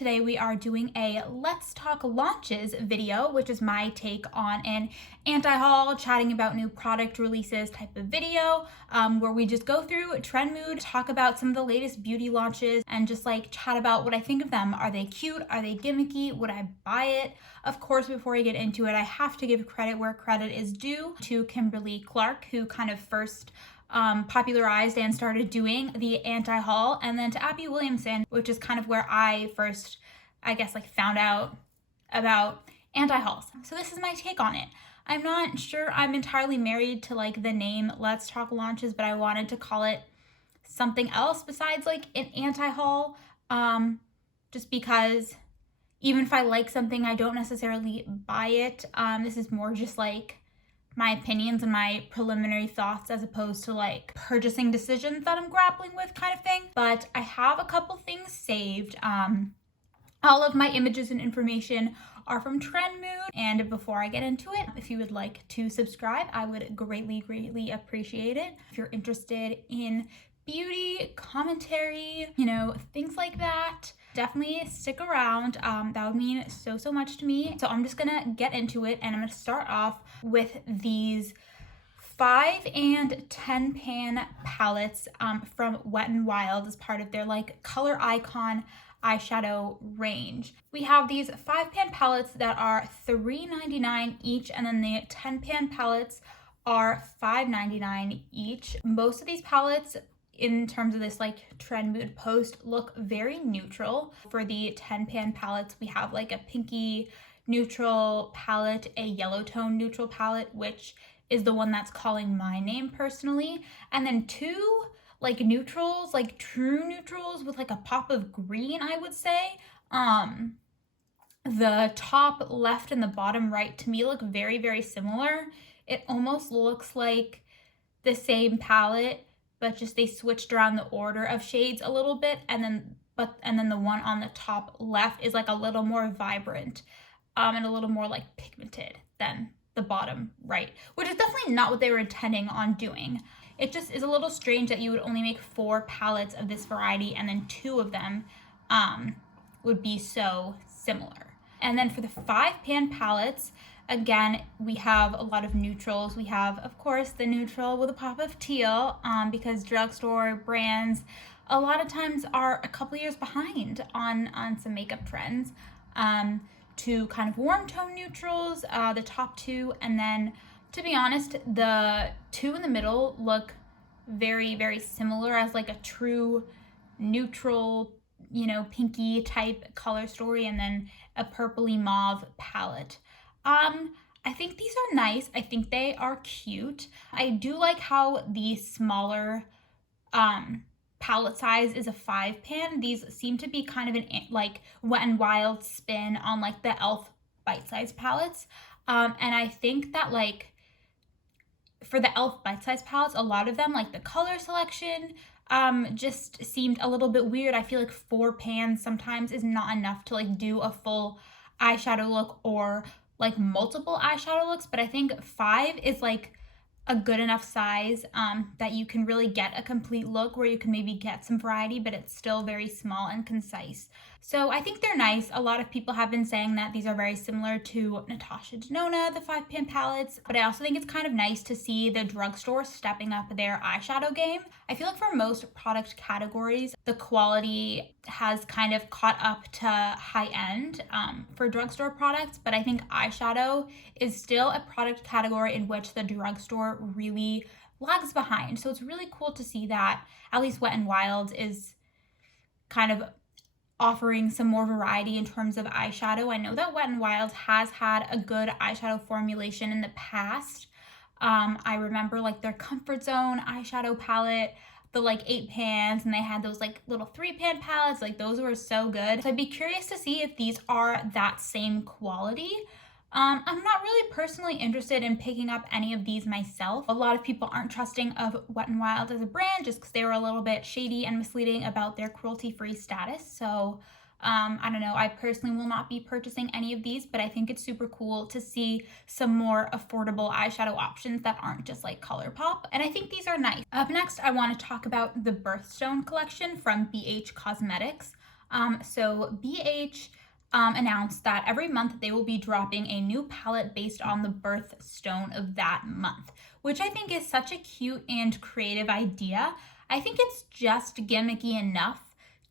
today we are doing a Let's Talk Launches video, which is my take on an anti-haul, chatting about new product releases type of video, where we just go through trend mood, talk about some of the latest beauty launches, and just like chat about what I think of them. Are they cute? Are they gimmicky? Would I buy it? Of course, before I get into it, I have to give credit where credit is due to Kimberly Clark, who kind of first popularized and started doing the anti-haul, and then to Abby Williamson, which is kind of where I first, I guess, like found out about anti-hauls. So this is my take on it. I'm not sure I'm entirely married to like the name Let's Talk Launches, but I wanted to call it something else besides like an anti-haul, just because even if I like something, I don't necessarily buy it. This is more just like my opinions and my preliminary thoughts as opposed to like purchasing decisions that I'm grappling with kind of thing. But I have a couple things saved. All of my images and information are from Trend Mood. And before I get into it, if you would like to subscribe, I would greatly appreciate it. If you're interested in beauty, commentary, things like that, definitely stick around. That would mean so much to me. So I'm just gonna get into it, and I'm gonna start off with these 5 and 10 pan palettes from Wet n Wild as part of their like color icon eyeshadow range. We have these 5 pan palettes that are $3.99 each, and then the 10 pan palettes are $5.99 each. Most of these palettes, in terms of this like trend mood post, look very neutral. For the 10 pan palettes, we have like a pinky neutral palette, a yellow tone neutral palette, which is the one that's calling my name personally, and then 2 like neutrals, like true neutrals with like a pop of green, I would say. The top left and the bottom right to me look very similar. It almost looks like the same palette, but just they switched around the order of shades a little bit, and then the one on the top left is like a little more vibrant and a little more like pigmented than the bottom right, which is definitely not what they were intending on doing. It just is a little strange that you would only make 4 palettes of this variety and then 2 of them would be so similar. And then for the 5 pan palettes, again, we have a lot of neutrals. We have, of course, the neutral with a pop of teal, because drugstore brands a lot of times are a couple years behind on some makeup trends. 2 kind of warm tone neutrals, the top 2, and then, to be honest, the 2 in the middle look very similar as like a true neutral, pinky type color story, and then a purpley mauve palette. I think these are nice. I think they are cute. I do like how the smaller palette size is a 5 pan. These seem to be kind of an like Wet n Wild spin on like the e.l.f. bite-sized palettes. And I think that like for the e.l.f. bite-sized palettes, a lot of them, like the color selection, just seemed a little bit weird. I feel like 4 pans sometimes is not enough to like do a full eyeshadow look or like multiple eyeshadow looks, but I think 5 is like a good enough size that you can really get a complete look where you can maybe get some variety, but it's still very small and concise. So I think they're nice. A lot of people have been saying that these are very similar to Natasha Denona, the 5 pan palettes, but I also think it's kind of nice to see the drugstore stepping up their eyeshadow game. I feel like for most product categories, the quality has kind of caught up to high end for drugstore products, but I think eyeshadow is still a product category in which the drugstore really lags behind. So it's really cool to see that at least Wet n Wild is kind of offering some more variety in terms of eyeshadow. I know that Wet n Wild has had a good eyeshadow formulation in the past. I remember like their Comfort Zone eyeshadow palette, the like 8 pans, and they had those like little 3 pan palettes. Like those were so good. So I'd be curious to see if these are that same quality. I'm not really personally interested in picking up any of these myself. A lot of people aren't trusting of Wet n Wild as a brand just because they were a little bit shady and misleading about their cruelty-free status. So I don't know, I personally will not be purchasing any of these, but I think it's super cool to see some more affordable eyeshadow options that aren't just like Colourpop, and I think these are nice. Up next, I want to talk about the Birthstone Collection from BH Cosmetics. So BH announced that every month they will be dropping a new palette based on the birthstone of that month, which I think is such a cute and creative idea. I think it's just gimmicky enough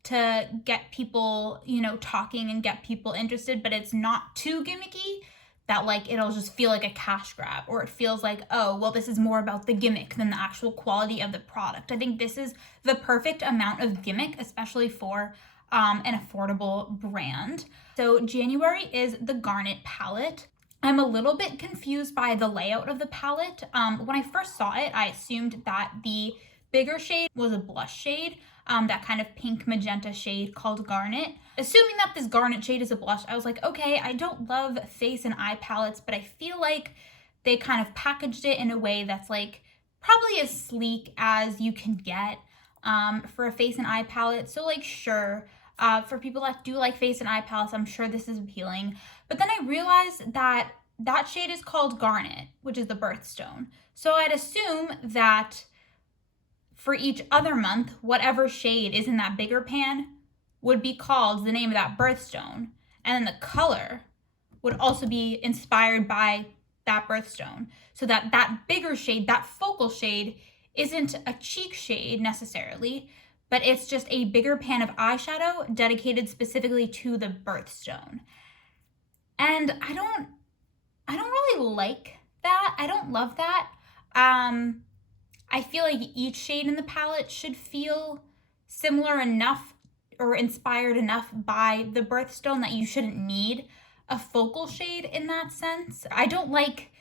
to get people, you know, talking and get people interested, but it's not too gimmicky that like it'll just feel like a cash grab, or it feels like, oh, well, this is more about the gimmick than the actual quality of the product. I think this is the perfect amount of gimmick, especially for an affordable brand. So January is the Garnet palette. I'm a little bit confused by the layout of the palette. When I first saw it, I assumed that the bigger shade was a blush shade, that kind of pink magenta shade called Garnet. Assuming that this Garnet shade is a blush, I was like, okay, I don't love face and eye palettes, but I feel like they kind of packaged it in a way that's like probably as sleek as you can get for a face and eye palette. So like, sure, for people that do like face and eye palettes, I'm sure this is appealing. But then I realized that that shade is called Garnet, which is the birthstone. So I'd assume that for each other month, whatever shade is in that bigger pan would be called the name of that birthstone. And then the color would also be inspired by that birthstone. So that that bigger shade, that focal shade, isn't a cheek shade necessarily, but it's just a bigger pan of eyeshadow dedicated specifically to the birthstone. And I don't really like that. I don't love that. I feel like each shade in the palette should feel similar enough or inspired enough by the birthstone that you shouldn't need a focal shade in that sense. I don't like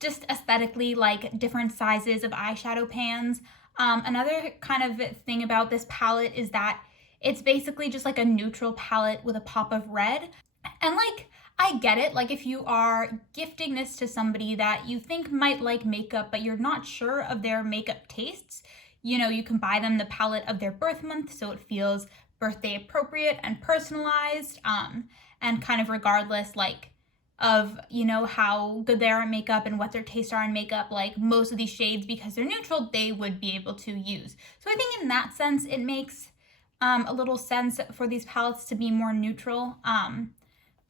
just aesthetically like different sizes of eyeshadow pans. Another kind of thing about this palette is that it's basically just like a neutral palette with a pop of red. And like, I get it, like if you are gifting this to somebody that you think might like makeup, but you're not sure of their makeup tastes, you know, you can buy them the palette of their birth month so it feels birthday appropriate and personalized, and kind of regardless like of, you know, how good they are at makeup and what their tastes are in makeup, like most of these shades, because they're neutral, they would be able to use. So I think in that sense, it makes a little sense for these palettes to be more neutral.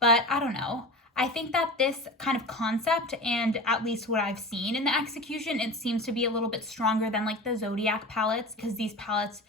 But I don't know. I think that this kind of concept, and at least what I've seen in the execution, it seems to be a little bit stronger than like the Zodiac palettes, because these palettes,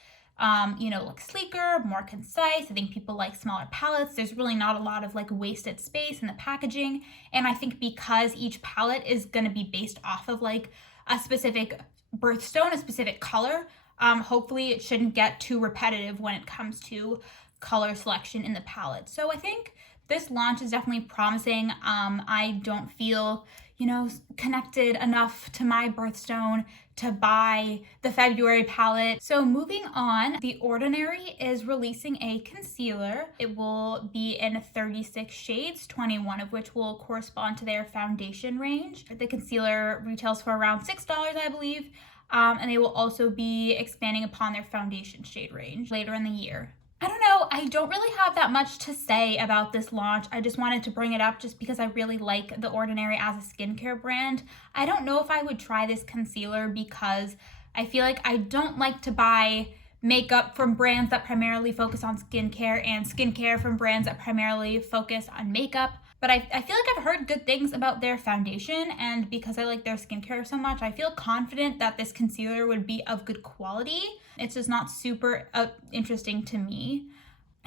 you know, look sleeker, more concise. I think people like smaller palettes. There's really not a lot of like wasted space in the packaging. And I think because each palette is going to be based off of like a specific birthstone, a specific color, hopefully it shouldn't get too repetitive when it comes to color selection in the palette. So I think this launch is definitely promising. I don't feel, you know, connected enough to my birthstone to buy the February palette. So moving on, The Ordinary is releasing a concealer. It will be in 36 shades, 21 of which will correspond to their foundation range. The concealer retails for around $6, I believe, and they will also be expanding upon their foundation shade range later in the year. I don't know, I don't really have that much to say about this launch. I just wanted to bring it up just because I really like The Ordinary as a skincare brand. I don't know if I would try this concealer because I feel like I don't like to buy makeup from brands that primarily focus on skincare and skincare from brands that primarily focus on makeup. But I feel like I've heard good things about their foundation, and because I like their skincare so much, I feel confident that this concealer would be of good quality. It's just not super interesting to me.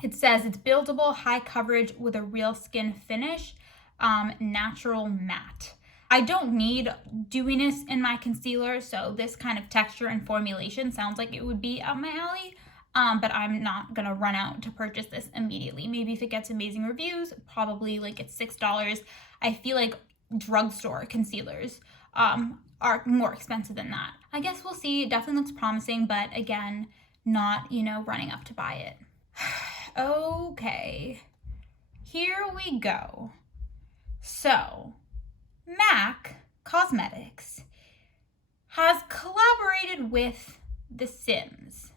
It says it's buildable, high coverage with a real skin finish, natural matte. I don't need dewiness in my concealer, so this kind of texture and formulation sounds like it would be up my alley. But I'm not gonna run out to purchase this immediately. Maybe if it gets amazing reviews, probably like it's $6. I feel like drugstore concealers are more expensive than that. I guess we'll see. It definitely looks promising, but again, not, you know, running up to buy it. Okay, here we go. So, MAC Cosmetics has collaborated with The Sims.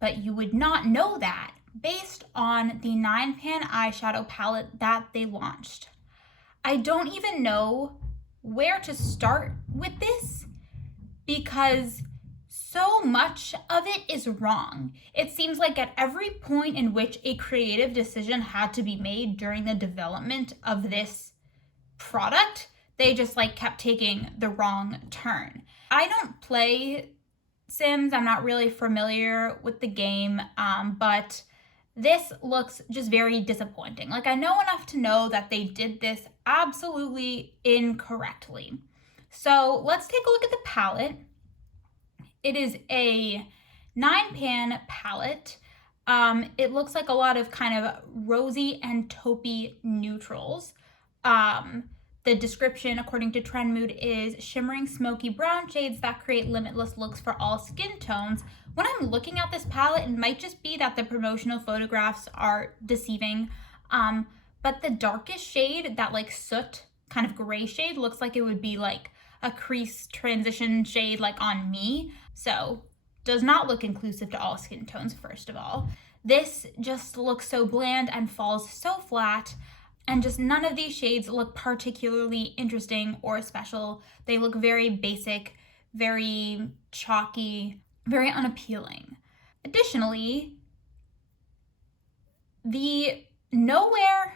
But you would not know that based on the 9-pan eyeshadow palette that they launched. I don't even know where to start with this because so much of it is wrong. It seems like at every point in which a creative decision had to be made during the development of this product, they just like kept taking the wrong turn. I don't play Sims. I'm not really familiar with the game, but this looks just very disappointing. Like, I know enough to know that they did this absolutely incorrectly. So let's take a look at the palette. It is a 9-pan palette. It looks like a lot of kind of rosy and taupey neutrals. The description, according to Trend Mood, is shimmering smoky brown shades that create limitless looks for all skin tones. When I'm looking at this palette, it might just be that the promotional photographs are deceiving, but the darkest shade, that like soot kind of gray shade, looks like it would be like a crease transition shade like on me. So does not look inclusive to all skin tones, first of all. This just looks so bland and falls so flat, and just none of these shades look particularly interesting or special. They look very basic, very chalky, very unappealing. Additionally, nowhere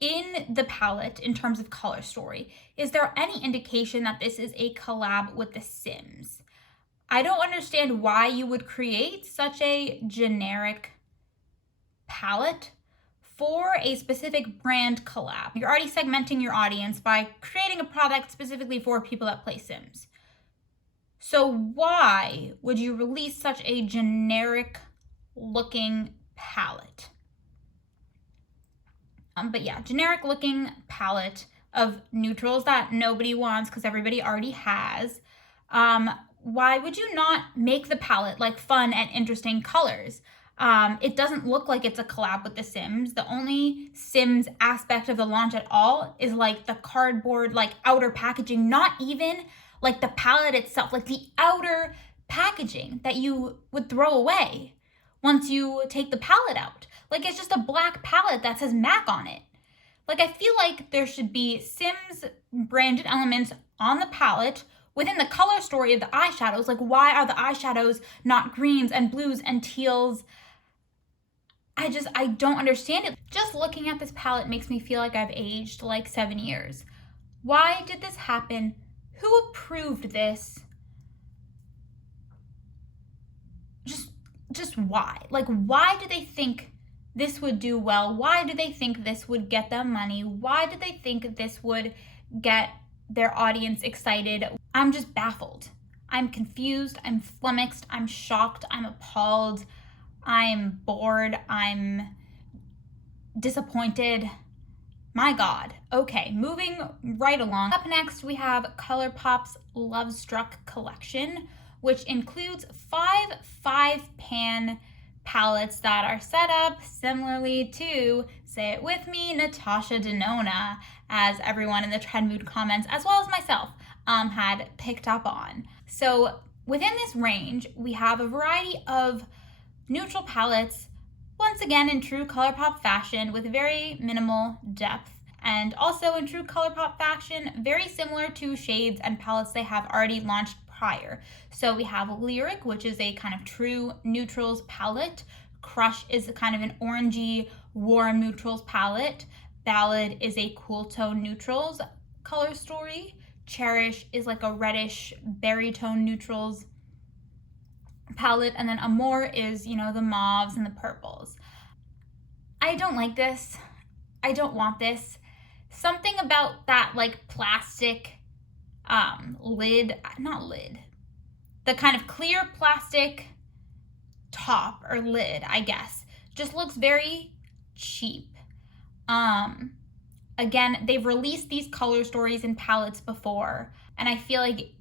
in the palette, in terms of color story, is there any indication that this is a collab with The Sims. I don't understand why you would create such a generic palette for a specific brand collab. You're already segmenting your audience by creating a product specifically for people that play Sims. So why would you release such a generic looking palette? But yeah, generic looking palette of neutrals that nobody wants because everybody already has. Why would you not make the palette like fun and interesting colors? It doesn't look like it's a collab with The Sims. The only Sims aspect of the launch at all is like the cardboard, like outer packaging, not even like the palette itself, like the outer packaging that you would throw away once you take the palette out. Like, it's just a black palette that says MAC on it. Like, I feel like there should be Sims branded elements on the palette within the color story of the eyeshadows. Like, why are the eyeshadows not greens and blues and teals? I don't understand it. Just looking at this palette makes me feel like I've aged like 7 years. Why did this happen? Who approved this? Just why? Like, why do they think this would do well? Why do they think this would get them money? Why do they think this would get their audience excited? I'm just baffled. I'm confused. I'm flummoxed. I'm shocked. I'm appalled. I'm bored. I'm disappointed. My God. Okay, moving right along. Up next, we have Colourpop's Lovestruck collection, which includes 5-pan palettes that are set up similarly to, say it with me, Natasha Denona, as everyone in the Trend Mood comments, as well as myself, had picked up on. So within this range, we have a variety of neutral palettes, once again in true Colourpop fashion, with very minimal depth, and also in true Colourpop fashion, very similar to shades and palettes they have already launched prior. So we have Lyric, which is a kind of true neutrals palette. Crush is a kind of an orangey warm neutrals palette. Ballad is a cool tone neutrals color story. Cherish is like a reddish berry tone neutrals palette, and then Amour is, you know, the mauves and the purples. I don't like this. I don't want this. Something about that like plastic the kind of clear plastic top or lid, I guess, just looks very cheap. Again, they've released these color stories in palettes before, and I feel like,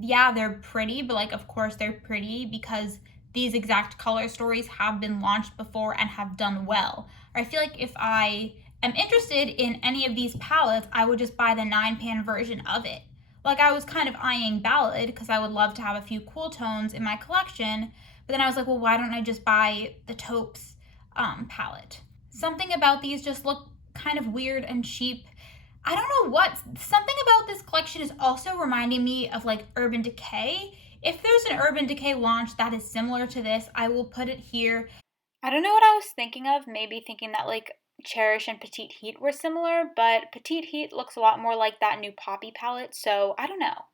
yeah, they're pretty, but like, of course they're pretty because these exact color stories have been launched before and have done well. Or I feel like if I am interested in any of these palettes, I would just buy the 9-pan version of it. Like, I was kind of eyeing Ballad because I would love to have a few cool tones in my collection, but then I was like, well, why don't I just buy the Taupes palette? Something about these just look kind of weird and cheap. I don't know what, something about this collection is also reminding me of like Urban Decay If there's an Urban Decay launch that is similar to this, I will put it here. I don't know what I was thinking of, maybe thinking that like Cherish and Petite Heat were similar, but Petite Heat looks a lot more like that new Poppy palette, so I don't know.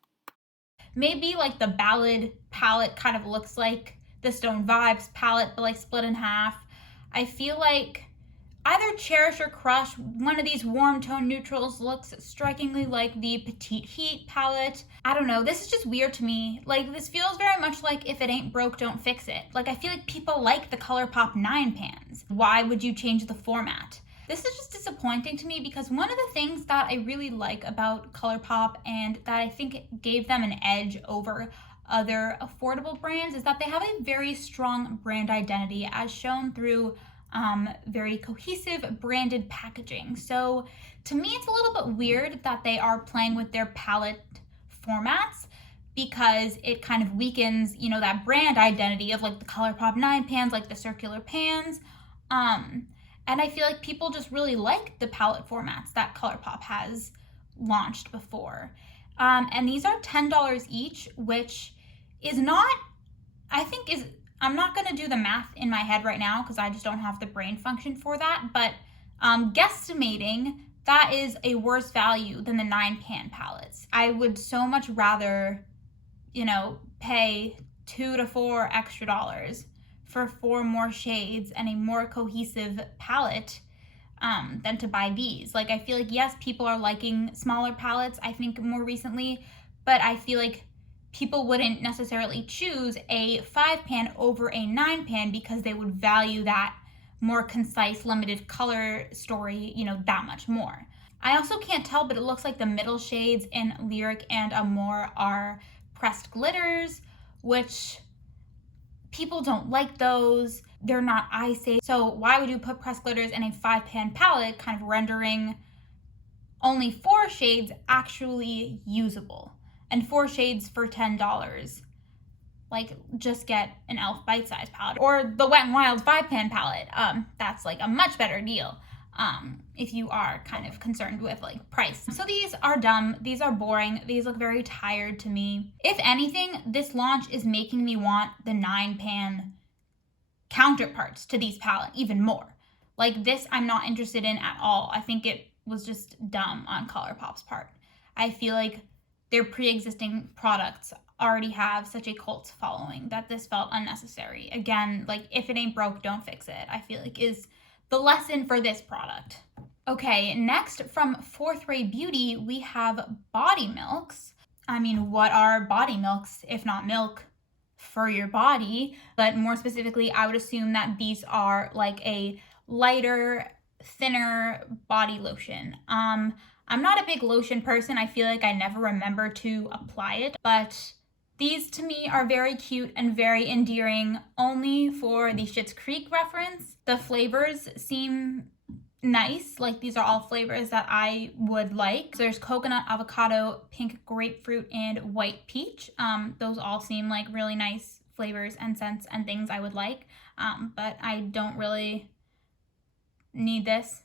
Maybe like the Ballad palette kind of looks like the Stone Vibes palette, but like split in half. I feel like either Cherish or Crush, one of these warm tone neutrals looks strikingly like the Petite Heat palette. I don't know, this is just weird to me. Like, this feels very much like if it ain't broke, don't fix it. Like, I feel like people like the Colourpop 9 pans. Why would you change the format? This is just disappointing to me because one of the things that I really like about Colourpop and that I think gave them an edge over other affordable brands is that they have a very strong brand identity as shown through very cohesive branded packaging. So to me, it's a little bit weird that they are playing with their palette formats because it kind of weakens, you know, that brand identity of like the Colourpop 9 pans, like the circular pans. And I feel like people just really like the palette formats that Colourpop has launched before. And these are $10 each, which is not, I think is, I'm not going to do the math in my head right now because I just don't have the brain function for that, but guesstimating that is a worse value than the 9 pan palettes. I would so much rather, you know, pay $2 to $4 extra for 4 more shades and a more cohesive palette than to buy these. Like, I feel like, yes, people are liking smaller palettes, I think, more recently, but I feel like people wouldn't necessarily choose a 5 pan over a 9 pan because they would value that more concise, limited color story, you know, that much more. I also can't tell, but it looks like the middle shades in Lyric and Amore are pressed glitters, which people don't like those. They're not eye safe. So why would you put pressed glitters in a 5 pan palette, kind of rendering only 4 shades actually usable? And 4 shades for $10. Like, just get an e.l.f. bite-size palette or the Wet n Wild 5 pan palette. That's like a much better deal if you are kind of concerned with like price. So these are dumb, these are boring, these look very tired to me. If anything, this launch is making me want the 9 pan counterparts to these palettes even more. Like, this I'm not interested in at all. I think it was just dumb on Colourpop's part. I feel like their pre-existing products already have such a cult following that this felt unnecessary. Again, like, if it ain't broke, don't fix it, I feel like is the lesson for this product. Okay, next from Fourth Ray Beauty, we have body milks. I mean, what are body milks if not milk for your body? But more specifically, I would assume that these are like a lighter, thinner body lotion. I'm not a big lotion person. I feel like I never remember to apply it, but these to me are very cute and very endearing only for the Schitt's Creek reference. The flavors seem nice. Like, these are all flavors that I would like. So there's coconut, avocado, pink grapefruit, and white peach. Those all seem like really nice flavors and scents and things I would like. But I don't really need this.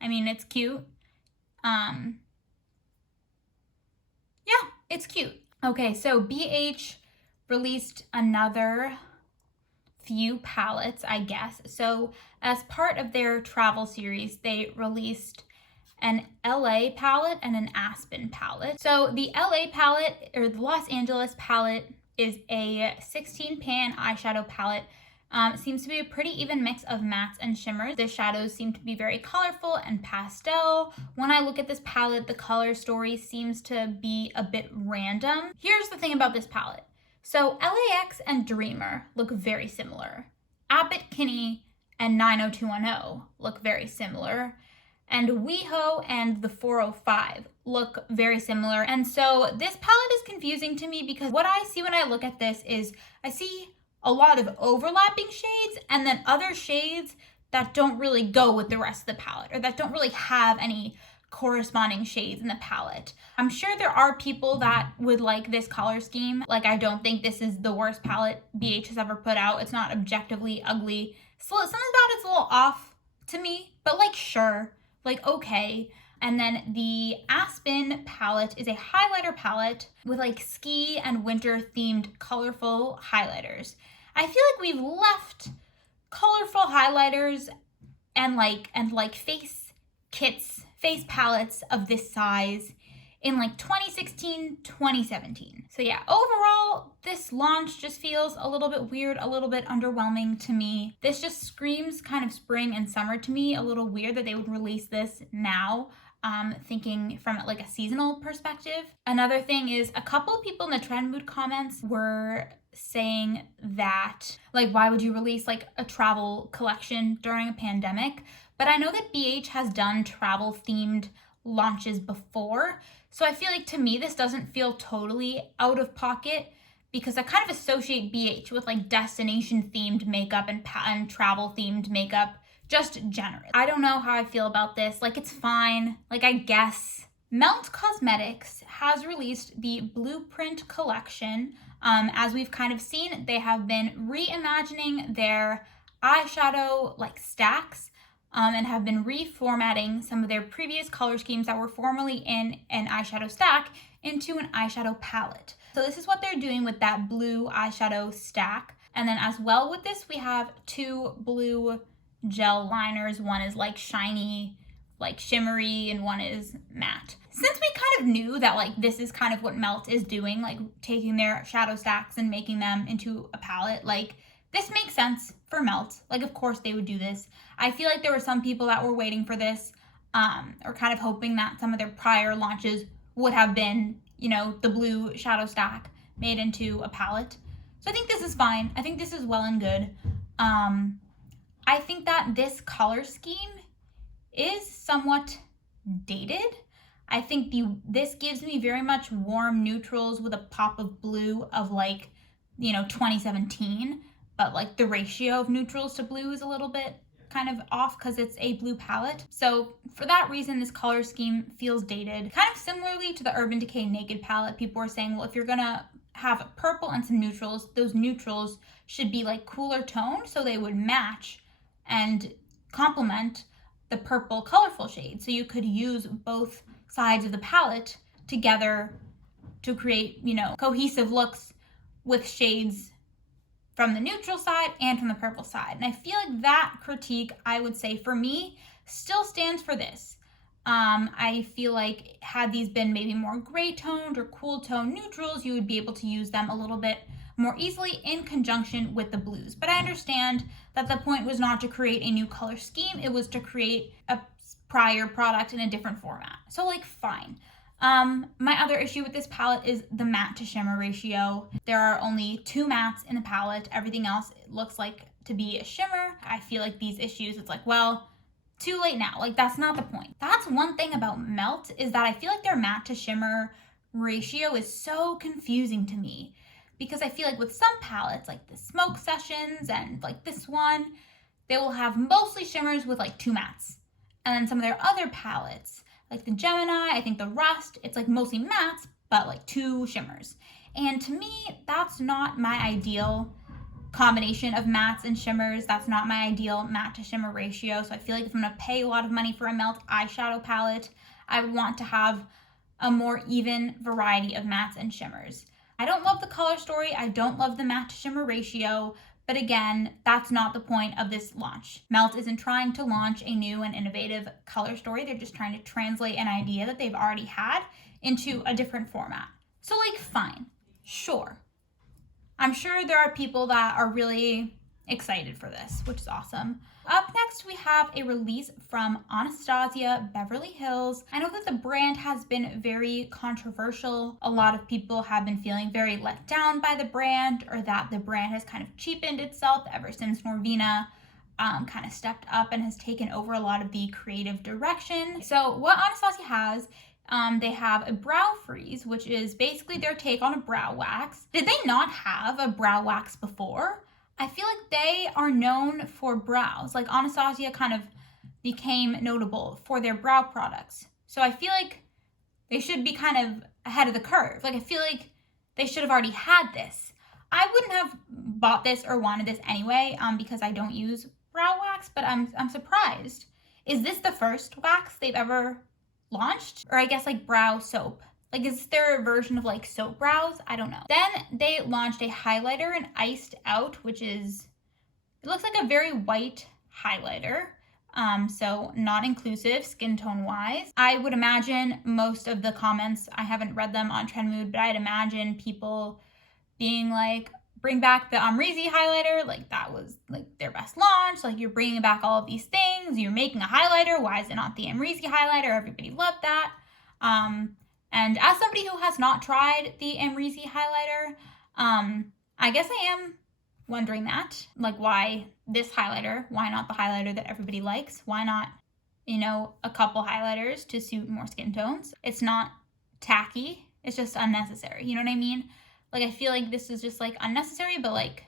I mean, it's cute. Yeah, it's cute. Okay, so BH released another few palettes, I guess. So as part of their travel series, they released an LA palette and an Aspen palette. So the LA palette, or the Los Angeles palette, is a 16 pan eyeshadow palette. It seems to be a pretty even mix of mattes and shimmers. The shadows seem to be very colorful and pastel. When I look at this palette, the color story seems to be a bit random. Here's the thing about this palette. So LAX and Dreamer look very similar. Abbott Kinney and 90210 look very similar. And WeHo and the 405 look very similar. And so this palette is confusing to me because what I see when I look at this is I see a lot of overlapping shades and then other shades that don't really go with the rest of the palette or that don't really have any corresponding shades in the palette. I'm sure there are people that would like this color scheme. Like, I don't think this is the worst palette BH has ever put out. It's not objectively ugly. So something about it's a little off to me, but like, sure, like, okay. And then the Aspen palette is a highlighter palette with like ski and winter themed colorful highlighters. I feel like we've left colorful highlighters and like face kits, face palettes of this size in like 2016, 2017. So yeah, overall, this launch just feels a little bit weird, a little bit underwhelming to me. This just screams kind of spring and summer to me. A little weird that they would release this now. Thinking from like a seasonal perspective. Another thing is a couple of people in the Trend Mood comments were saying that like why would you release like a travel collection during a pandemic? But I know that BH has done travel themed launches before, so I feel like to me this doesn't feel totally out of pocket because I kind of associate BH with like destination themed makeup and travel themed makeup just generally. I don't know how I feel about this. Like it's fine, like I guess. Melt Cosmetics has released the Blueprint collection. As we've kind of seen, they have been reimagining their eyeshadow like stacks and have been reformatting some of their previous color schemes that were formerly in an eyeshadow stack into an eyeshadow palette. So this is what they're doing with that blue eyeshadow stack. And then as well with this, we have two blue gel liners. One is like shiny, like shimmery, and one is matte. Since we kind of knew that like this is kind of what Melt is doing, like taking their shadow stacks and making them into a palette, like this makes sense for Melt. Like of course they would do this. I feel like there were some people that were waiting for this or kind of hoping that some of their prior launches would have been, you know, the blue shadow stack made into a palette. So I think this is fine. I think this is well and good. I think that this color scheme is somewhat dated. I think this gives me very much warm neutrals with a pop of blue of like, you know, 2017, but like the ratio of neutrals to blue is a little bit kind of off because it's a blue palette. So for that reason, this color scheme feels dated. Kind of similarly to the Urban Decay Naked palette, people were saying, well, if you're gonna have purple and some neutrals, those neutrals should be like cooler tone so they would match and complement the purple colorful shade. So you could use both sides of the palette together to create, you know, cohesive looks with shades from the neutral side and from the purple side. And I feel like that critique, I would say for me, still stands for this. I feel like had these been maybe more gray toned or cool tone neutrals, you would be able to use them a little bit more easily in conjunction with the blues. But I understand that the point was not to create a new color scheme, it was to create a prior product in a different format. So like fine. My other issue with this palette is the matte to shimmer ratio. There are only 2 mattes in the palette. Everything else looks like to be a shimmer. I feel like these issues, it's like, well, too late now. Like that's not the point. That's one thing about Melt is that I feel like their matte to shimmer ratio is so confusing to me. Because I feel like with some palettes, like the Smoke Sessions and like this one, they will have mostly shimmers with like 2 mattes. And then some of their other palettes, like the Gemini, I think the Rust, it's like mostly mattes, but like 2 shimmers. And to me, that's not my ideal combination of mattes and shimmers. That's not my ideal matte to shimmer ratio. So I feel like if I'm gonna pay a lot of money for a Melt eyeshadow palette, I would want to have a more even variety of mattes and shimmers. I don't love the color story. I don't love the matte to shimmer ratio. But again, that's not the point of this launch. Melt isn't trying to launch a new and innovative color story. They're just trying to translate an idea that they've already had into a different format. So like, fine, sure. I'm sure there are people that are really excited for this, which is awesome. Up next, we have a release from Anastasia, Beverly Hills. I know that the brand has been very controversial. A lot of people have been feeling very let down by the brand, or that the brand has kind of cheapened itself ever since Norvina kind of stepped up and has taken over a lot of the creative direction. So what Anastasia has, they have a brow freeze, which is basically their take on a brow wax. Did they not have a brow wax before? I feel like they are known for brows. Like Anastasia kind of became notable for their brow products. So I feel like they should be kind of ahead of the curve. Like I feel like they should have already had this. I wouldn't have bought this or wanted this anyway because I don't use brow wax, but I'm surprised. Is this the first wax they've ever launched, or I guess like brow soap. Like, is there a version of like soap brows? I don't know. Then they launched a highlighter in Iced Out, which is, it looks like a very white highlighter. So not inclusive skin tone wise. I would imagine most of the comments, I haven't read them on Trend Mood, but I'd imagine people being like, bring back the Amrezy highlighter, like that was like their best launch, like you're bringing back all of these things, you're making a highlighter, why is it not the Amrezy highlighter? Everybody loved that. And as somebody who has not tried the Amrezy highlighter, I guess I am wondering that, like why this highlighter, why not the highlighter that everybody likes? Why not, a couple highlighters to suit more skin tones? It's not tacky, it's just unnecessary, you know what I mean? Like, I feel like this is just like unnecessary, but like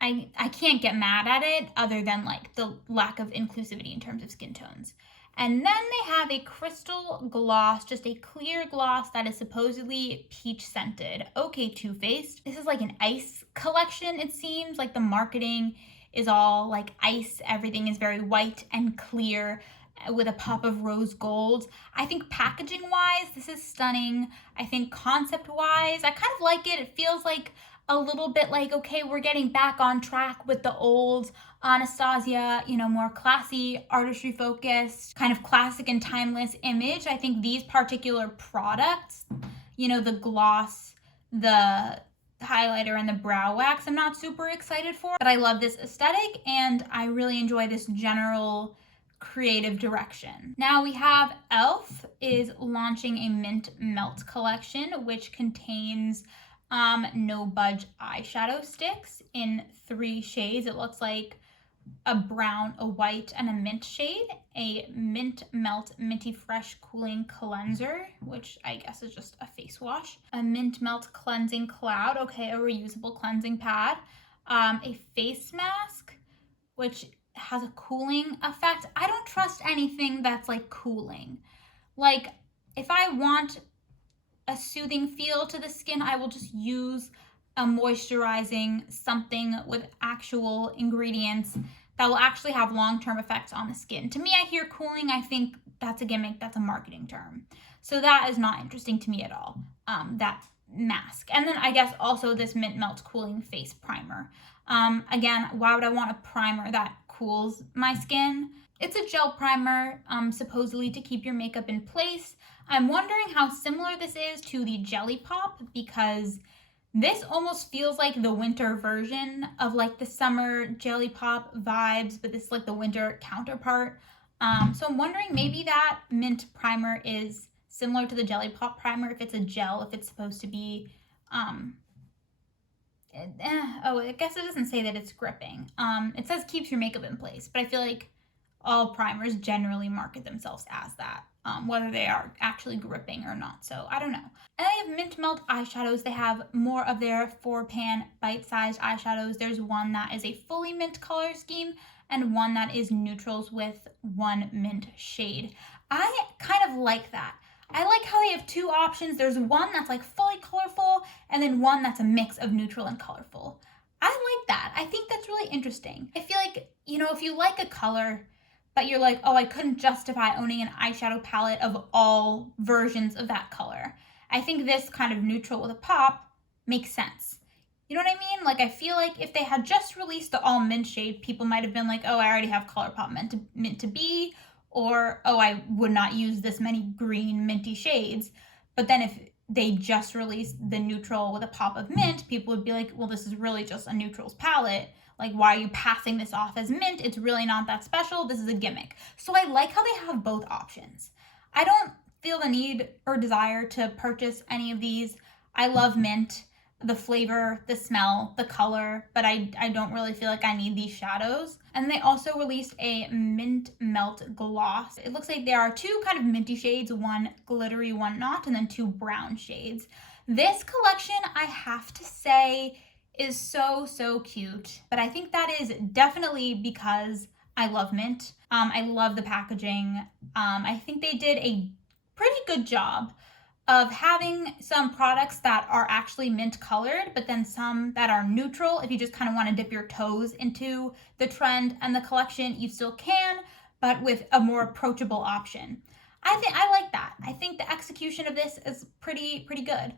I can't get mad at it other than like the lack of inclusivity in terms of skin tones. And then they have a crystal gloss, just a clear gloss that is supposedly peach scented. Okay, Too Faced. This is like an ice collection, it seems. Like the marketing is all like ice. Everything is very white and clear with a pop of rose gold. I think packaging wise, this is stunning. I think concept wise, I kind of like it. It feels like a little bit like, okay, we're getting back on track with the old Anastasia, more classy, artistry focused, kind of classic and timeless image. I think these particular products, the gloss, the highlighter, and the brow wax, I'm not super excited for, but I love this aesthetic and I really enjoy this general creative direction. Now we have e.l.f. is launching a Mint Melt collection, which contains No Budge eyeshadow sticks in 3 shades. It looks like a brown, a white, and a mint shade. A Mint Melt Minty Fresh Cooling Cleanser, which I guess is just a face wash. A Mint Melt Cleansing Cloud, okay, a reusable cleansing pad. A face mask, which has a cooling effect. I don't trust anything that's like cooling. Like, if I want a soothing feel to the skin, I will just use a moisturizing something with actual ingredients that will actually have long-term effects on the skin. To me, I hear cooling, I think that's a gimmick, that's a marketing term. So that is not interesting to me at all, that mask. And then I guess also this Mint Melt Cooling Face Primer. Again, why would I want a primer that cools my skin? It's a gel primer, supposedly to keep your makeup in place. I'm wondering how similar this is to the Jelly Pop, because this almost feels like the winter version of like the summer Jelly Pop vibes, but this is like the winter counterpart. So I'm wondering maybe that mint primer is similar to the Jelly Pop primer, if it's a gel, if it's supposed to be, I guess it doesn't say that it's gripping. It says keeps your makeup in place, but I feel like all primers generally market themselves as that, whether they are actually gripping or not. So I don't know. And they have Mint Melt eyeshadows. They have more of their 4-pan bite-sized eyeshadows. There's one that is a fully mint color scheme and one that is neutrals with 1 mint shade. I kind of like that. I like how they have 2 options. There's one that's like fully colorful and then one that's a mix of neutral and colorful. I like that. I think that's really interesting. I feel like, if you like a color, but you're like, oh, I couldn't justify owning an eyeshadow palette of all versions of that color, I think this kind of neutral with a pop makes sense. You know what I mean? Like, I feel like if they had just released the all mint shade, people might have been like, oh, I already have Colourpop meant to be, or, oh, I would not use this many green minty shades. But then if they just released the neutral with a pop of mint, people would be like, well, this is really just a neutrals palette. Like, why are you passing this off as mint? It's really not that special. This is a gimmick. So I like how they have both options. I don't feel the need or desire to purchase any of these. I love mint, the flavor, the smell, the color, but I don't really feel like I need these shadows. And they also released a Mint Melt Gloss. It looks like there are 2 kind of minty shades, one glittery, one not, and then 2 brown shades. This collection, I have to say, is so cute, but I think that is definitely because I love mint. I love the packaging. I think they did a pretty good job of having some products that are actually mint colored, but then some that are neutral. If you just kind of want to dip your toes into the trend and the collection, you still can, but with a more approachable option. I like that. I think the execution of this is pretty good.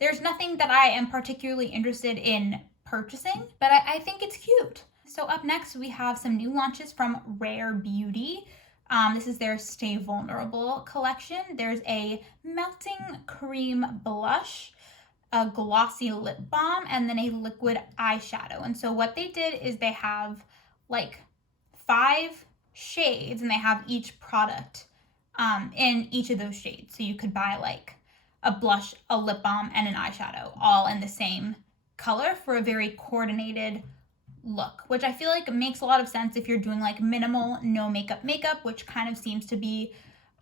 There's nothing that I am particularly interested in purchasing, but I think it's cute. So up next, we have some new launches from Rare Beauty. This is their Stay Vulnerable collection. There's a melting cream blush, a glossy lip balm, and then a liquid eyeshadow. And so what they did is they have like 5 shades, and they have each product in each of those shades. So you could buy like a blush, a lip balm, and an eyeshadow all in the same color for a very coordinated look, which I feel like makes a lot of sense if you're doing like minimal, no makeup, which kind of seems to be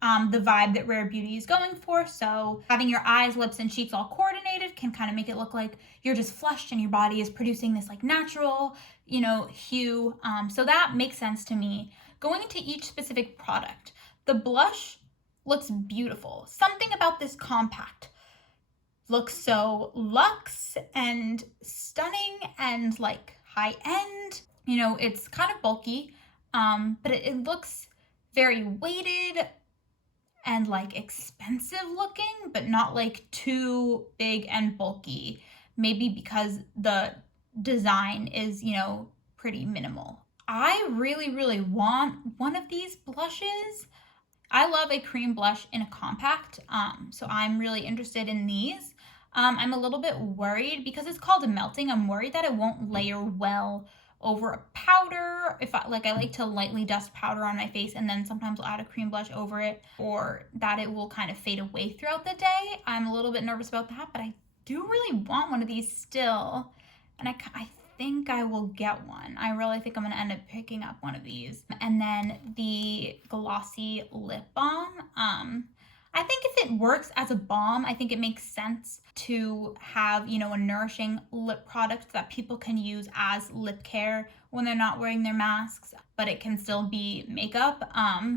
the vibe that Rare Beauty is going for. So having your eyes, lips, and cheeks all coordinated can kind of make it look like you're just flushed and your body is producing this like natural, hue. So that makes sense to me. Going into each specific product, the blush looks beautiful. Something about this compact looks so luxe and stunning and like high end. It's kind of bulky, but it looks very weighted and like expensive looking, but not like too big and bulky. Maybe because the design is, pretty minimal. I really want one of these blushes. I love a cream blush in a compact, so I'm really interested in these. I'm a little bit worried because it's called a melting. I'm worried that it won't layer well over a powder. If I like to lightly dust powder on my face and then sometimes I'll add a cream blush over it, or that it will kind of fade away throughout the day. I'm a little bit nervous about that, but I do really want one of these still, and I think I will get one. I really think I'm gonna end up picking up one of these. And then the glossy lip balm. I think if it works as a balm, I think it makes sense to have, a nourishing lip product that people can use as lip care when they're not wearing their masks, but it can still be makeup.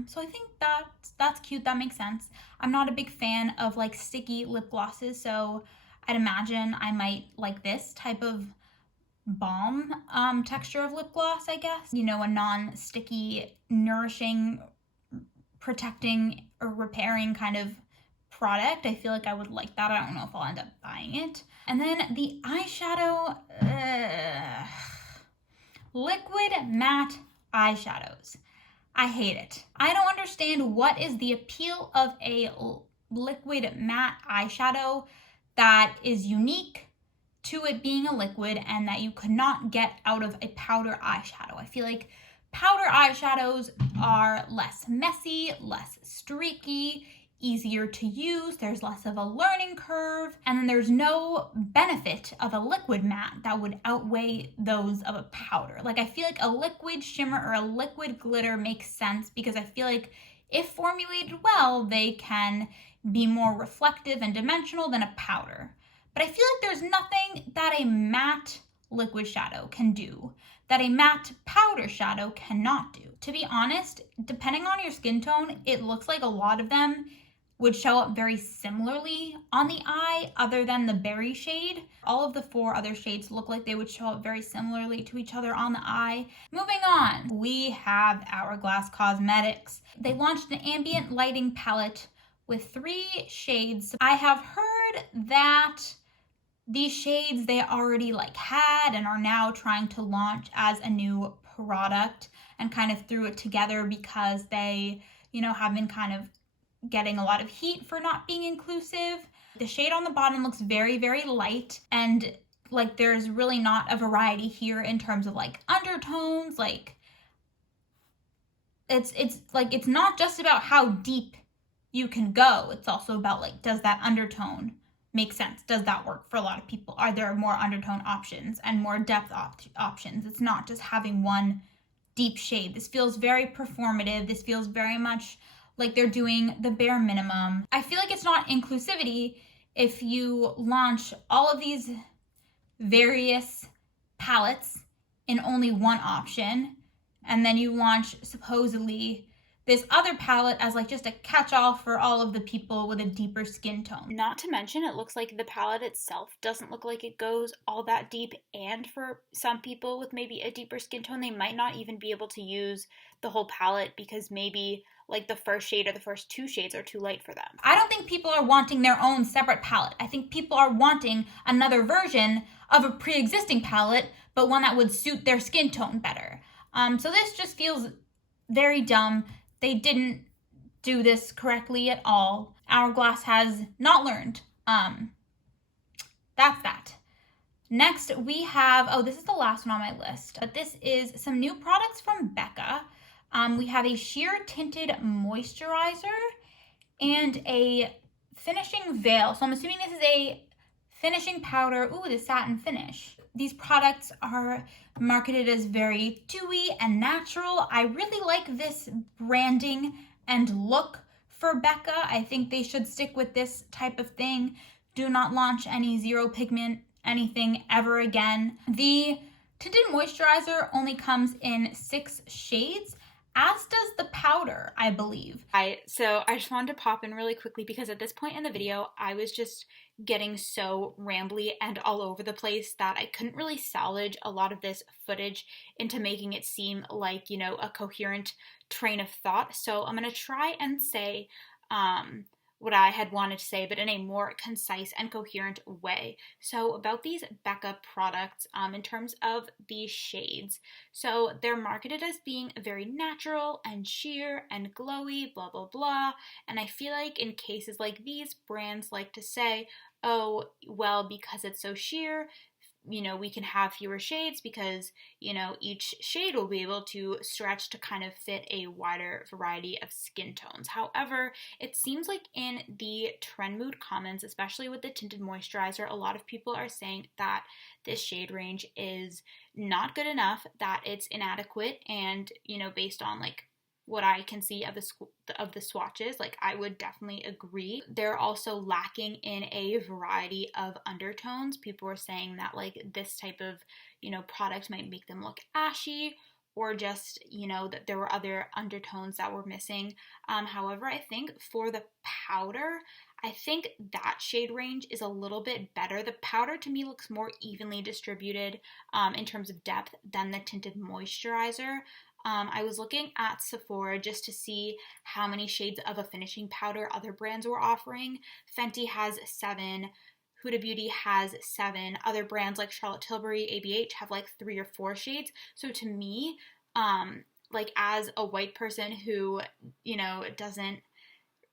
So I think that's cute. That makes sense. I'm not a big fan of like sticky lip glosses, so I'd imagine I might like this type of balm texture of lip gloss, I guess. A non-sticky, nourishing, protecting or repairing kind of product. I feel like I would like that. I don't know if I'll end up buying it. And then the eyeshadow, liquid matte eyeshadows. I hate it. I don't understand what is the appeal of a liquid matte eyeshadow that is unique to it being a liquid and that you could not get out of a powder eyeshadow. I feel like powder eyeshadows are less messy, less streaky, easier to use, there's less of a learning curve, and then there's no benefit of a liquid matte that would outweigh those of a powder. Like I feel like a liquid shimmer or a liquid glitter makes sense because I feel like if formulated well, they can be more reflective and dimensional than a powder. But I feel like there's nothing that a matte liquid shadow can do that a matte powder shadow cannot do. To be honest, depending on your skin tone, it looks like a lot of them would show up very similarly on the eye other than the berry shade. All of the 4 other shades look like they would show up very similarly to each other on the eye. Moving on, we have Hourglass Cosmetics. They launched an ambient lighting palette with 3 shades. I have heard that these shades they already had and are now trying to launch as a new product and kind of threw it together because they, have been kind of getting a lot of heat for not being inclusive. The shade on the bottom looks very, very light, and there's really not a variety here in terms of undertones. It's not just about how deep you can go. It's also about does that undertone make sense? Does that work for a lot of people? Are there more undertone options and more depth options? It's not just having one deep shade. This feels very performative. This feels very much like they're doing the bare minimum. I feel like it's not inclusivity if you launch all of these various palettes in only one option, and then you launch supposedly this other palette as like just a catch-all for all of the people with a deeper skin tone. Not to mention, it looks like the palette itself doesn't look like it goes all that deep, and for some people with maybe a deeper skin tone, they might not even be able to use the whole palette because maybe like the first shade or the first two shades are too light for them. I don't think people are wanting their own separate palette. I think people are wanting another version of a pre-existing palette, but one that would suit their skin tone better. So this just feels very dumb. They didn't do this correctly at all. Hourglass has not learned. That's that. Next, we have, oh, this is the last one on my list, but this is some new products from Becca. We have a sheer tinted moisturizer and a finishing veil. So I'm assuming this is a finishing powder. Ooh, the satin finish. These products are marketed as very dewy and natural. I really like this branding and look for Becca. I think they should stick with this type of thing. Do not launch any zero pigment anything ever again. The tinted moisturizer only comes in 6 shades, as does the powder, I believe. So I just wanted to pop in really quickly because at this point in the video, I was just getting so rambly and all over the place that I couldn't really salvage a lot of this footage into making it seem like, you know, a coherent train of thought. So I'm going to try and say what I had wanted to say, but in a more concise and coherent way. So about these Becca products, in terms of the shades, so they're marketed as being very natural and sheer and glowy, blah, blah, blah. And I feel like in cases like these, brands like to say, oh, well, because it's so sheer, you know, we can have fewer shades because, you know, each shade will be able to stretch to kind of fit a wider variety of skin tones. However, it seems like in the trend mood comments, especially with the tinted moisturizer, a lot of people are saying that this shade range is not good enough, that it's inadequate, and, you know, based on like what I can see of the swatches, like I would definitely agree. They're also lacking in a variety of undertones. People were saying that like this type of, you know, product might make them look ashy, or just, you know, that there were other undertones that were missing. However, I think for the powder, I think that shade range is a little bit better. The powder to me looks more evenly distributed in terms of depth than the tinted moisturizer. I was looking at Sephora just to see how many shades of a finishing powder other brands were offering. Fenty has 7, Huda Beauty has 7, other brands like Charlotte Tilbury, ABH have like 3 or 4 shades. So to me, like as a white person who, you know, doesn't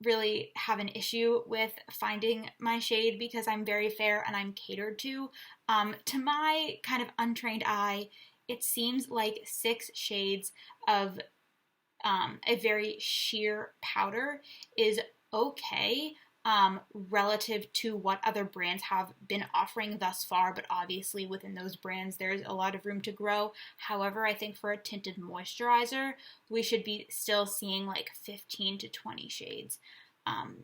really have an issue with finding my shade because I'm very fair and I'm catered to my kind of untrained eye, it seems like 6 shades of a very sheer powder is okay relative to what other brands have been offering thus far, but obviously within those brands there's a lot of room to grow. However, I think for a tinted moisturizer, we should be still seeing like 15 to 20 shades.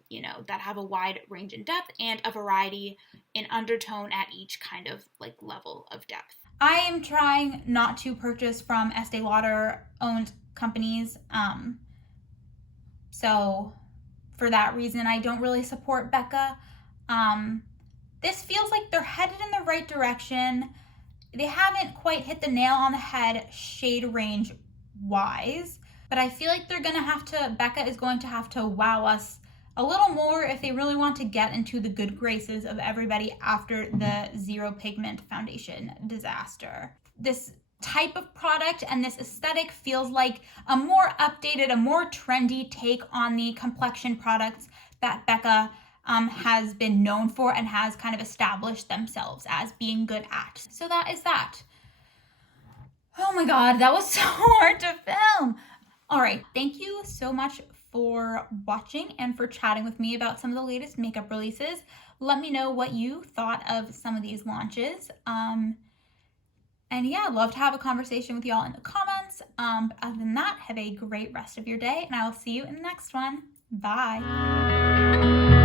You know, that have a wide range in depth and a variety in undertone at each kind of like level of depth. I am trying not to purchase from Estee Lauder owned companies. So for that reason, I don't really support Becca. This feels like they're headed in the right direction. They haven't quite hit the nail on the head shade range wise, but I feel like Becca is going to have to wow us a little more if they really want to get into the good graces of everybody after the zero pigment foundation disaster. This type of product and this aesthetic feels like a more updated, a more trendy take on the complexion products that Becca has been known for and has kind of established themselves as being good at. So that is that. Oh my god, that was so hard to film. All right, thank you so much for watching and for chatting with me about some of the latest makeup releases. Let me know what you thought of some of these launches. And yeah, I'd love to have a conversation with y'all in the comments. But other than that, have a great rest of your day, and I will see you in the next one. Bye.